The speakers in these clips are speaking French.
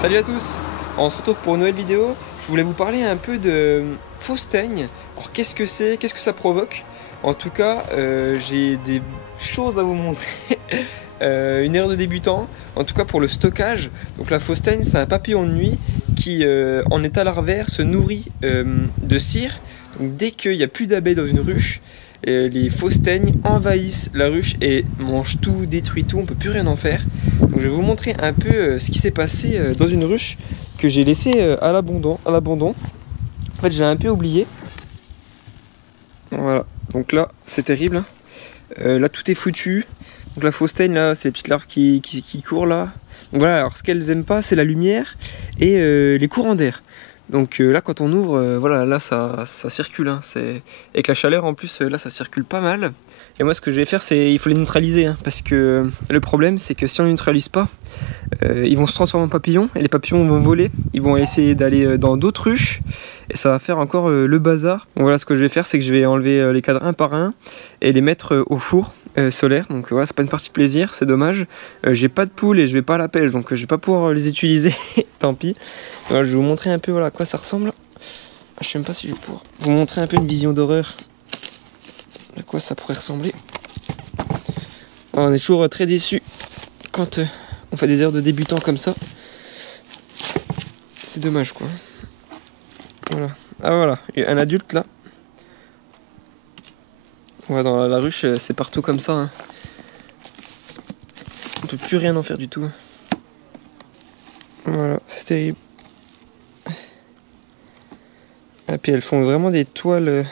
Salut à tous, on se retrouve pour une nouvelle vidéo. Je voulais vous parler un peu de fausse teigne. Alors qu'est-ce que c'est, qu'est-ce que ça provoque? En tout cas, j'ai des choses à vous montrer. Une erreur de débutant, en tout cas pour le stockage. Donc la fausse teigne, c'est un papillon de nuit qui, en état larvaire, se nourrit de cire. Donc dès qu'il n'y a plus d'abeilles dans une ruche, les fausses teignes envahissent la ruche et mangent tout, détruisent tout, on ne peut plus rien en faire. Donc je vais vous montrer un peu ce qui s'est passé dans une ruche que j'ai laissée à l'abandon. En fait, j'ai un peu oublié. Voilà, donc là c'est terrible, hein. Là tout est foutu. Donc la fausse teigne, là, c'est les petites larves qui courent là. Donc voilà, alors ce qu'elles aiment pas, c'est la lumière et les courants d'air. Donc là, quand on ouvre, voilà, là ça circule, hein. Avec la chaleur en plus, là ça circule pas mal. Et moi, ce que je vais faire, c'est il faut les neutraliser, hein, parce que le problème, c'est que si on ne neutralise pas, ils vont se transformer en papillons et les papillons vont voler. Ils vont essayer d'aller dans d'autres ruches et ça va faire encore le bazar. Donc voilà, ce que je vais faire, c'est que je vais enlever les cadres un par un et les mettre au four solaire. Donc voilà, c'est pas une partie plaisir, c'est dommage. J'ai pas de poules et je vais pas à la pêche, donc je vais pas pouvoir les utiliser. Tant pis. Voilà, je vais vous montrer un peu voilà, à quoi ça ressemble. Je sais même pas si je vais pouvoir vous montrer un peu une vision d'horreur. À quoi ça pourrait ressembler. Alors, on est toujours très déçus quand on fait des erreurs de débutants comme ça. C'est dommage quoi. Voilà. Ah voilà, il y a un adulte là. Ouais, dans la ruche, c'est partout comme ça, hein. On peut plus rien en faire du tout. Voilà, c'est terrible. Et puis elles font vraiment des toiles.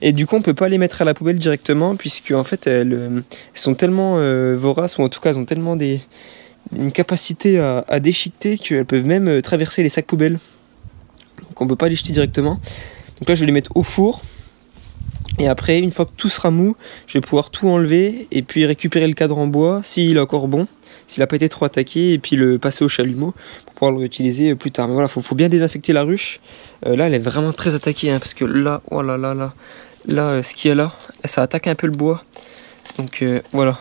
Et du coup, on peut pas les mettre à la poubelle directement, puisque en fait, elles sont tellement voraces, ou en tout cas, elles ont tellement une capacité à déchiqueter qu'elles peuvent même traverser les sacs poubelles. Donc on peut pas les jeter directement. Donc là, je vais les mettre au four. Et après, une fois que tout sera mou, je vais pouvoir tout enlever et puis récupérer le cadre en bois s'il est encore bon, s'il n'a pas été trop attaqué, et puis le passer au chalumeau pour pouvoir le réutiliser plus tard. Mais voilà, faut bien désinfecter la ruche. Là, elle est vraiment très attaquée, hein, parce que là, oh là là là, là, ce qu'il y a là, ça attaque un peu le bois. Donc voilà.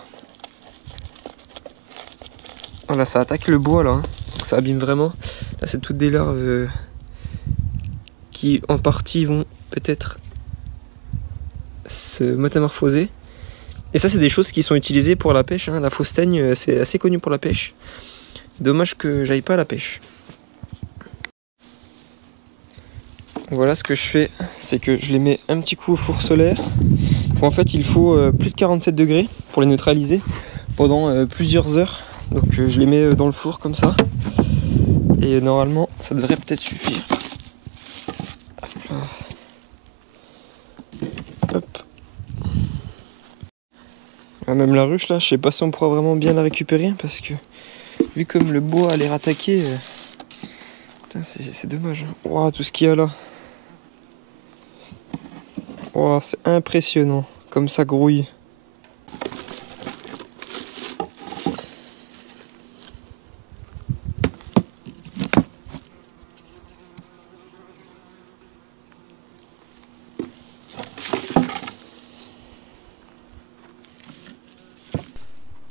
Voilà, ça attaque le bois là, hein. Donc ça abîme vraiment. Là, c'est toutes des larves qui en partie vont peut-être se métamorphoser. Et ça, c'est des choses qui sont utilisées pour la pêche, hein. La fausse teigne, c'est assez connu pour la pêche. Dommage que j'aille pas à la pêche. Voilà, ce que je fais, c'est que je les mets un petit coup au four solaire. Donc en fait, il faut plus de 47 degrés pour les neutraliser pendant plusieurs heures. Donc je les mets dans le four comme ça. Et normalement, ça devrait peut-être suffire. Hop là. Hop. Ah, même la ruche là, je sais pas si on pourra vraiment bien la récupérer, parce que vu comme le bois a l'air attaqué, c'est dommage. Wow, tout ce qu'il y a là. Wow, c'est impressionnant comme ça grouille.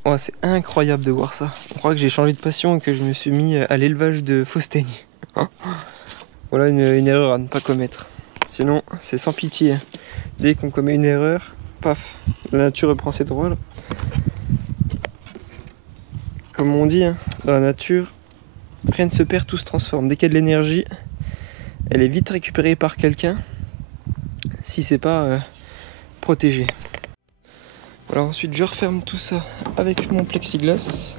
Oh, c'est incroyable de voir ça. Je crois que j'ai changé de passion et que je me suis mis à l'élevage de fausses teignes. Voilà une erreur à ne pas commettre. Sinon, c'est sans pitié. Dès qu'on commet une erreur, paf, la nature reprend ses droits là. Comme on dit, hein, dans la nature, rien ne se perd, tout se transforme. Dès qu'il y a de l'énergie, elle est vite récupérée par quelqu'un, si c'est pas protégé. Voilà, ensuite je referme tout ça avec mon plexiglas.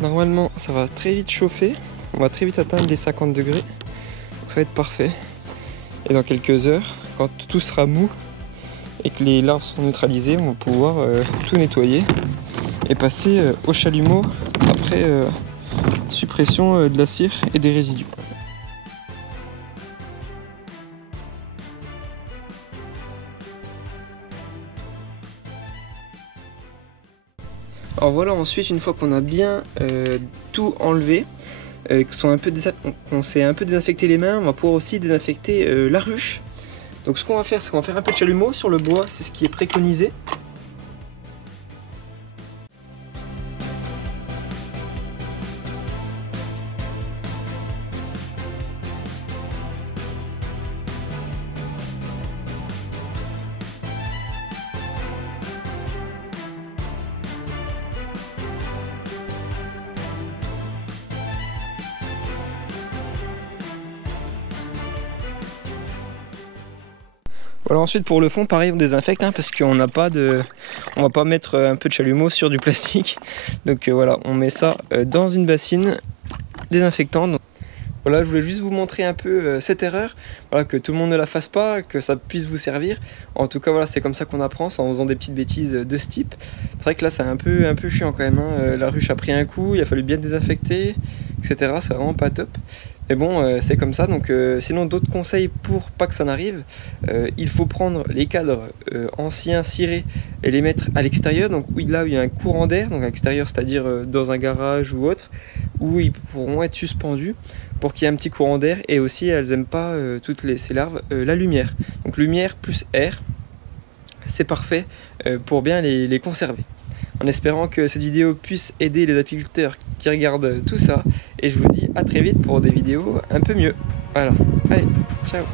Normalement, ça va très vite chauffer. On va très vite atteindre les 50 degrés. Donc ça va être parfait. Et dans quelques heures, quand tout sera mou et que les larves seront neutralisées, on va pouvoir tout nettoyer et passer au chalumeau après suppression de la cire et des résidus. Alors voilà, ensuite, une fois qu'on a bien tout enlevé, qu'on s'est un peu désinfecté les mains, on va pouvoir aussi désinfecter la ruche. Donc ce qu'on va faire, c'est qu'on va faire un peu de chalumeau sur le bois, c'est ce qui est préconisé. Voilà, ensuite pour le fond, pareil, on désinfecte hein, parce qu'on n'a pas de, on va pas mettre un peu de chalumeau sur du plastique. Donc voilà, on met ça dans une bassine désinfectante. Donc, voilà, je voulais juste vous montrer un peu cette erreur, voilà, que tout le monde ne la fasse pas, que ça puisse vous servir. En tout cas, voilà, c'est comme ça qu'on apprend, c'est en faisant des petites bêtises de ce type. C'est vrai que là, c'est un peu chiant quand même. Hein. La ruche a pris un coup, il a fallu bien désinfecter, etc. C'est vraiment pas top. Mais bon, c'est comme ça. Donc, sinon, d'autres conseils pour pas que ça n'arrive, il faut prendre les cadres anciens cirés et les mettre à l'extérieur. Donc, là où il y a un courant d'air, donc à l'extérieur, c'est-à-dire dans un garage ou autre, où ils pourront être suspendus pour qu'il y ait un petit courant d'air. Et aussi, elles n'aiment pas, ces larves, la lumière. Donc, lumière plus air, c'est parfait pour bien les conserver. En espérant que cette vidéo puisse aider les apiculteurs qui regardent tout ça. Et je vous dis à très vite pour des vidéos un peu mieux. Voilà, allez, ciao.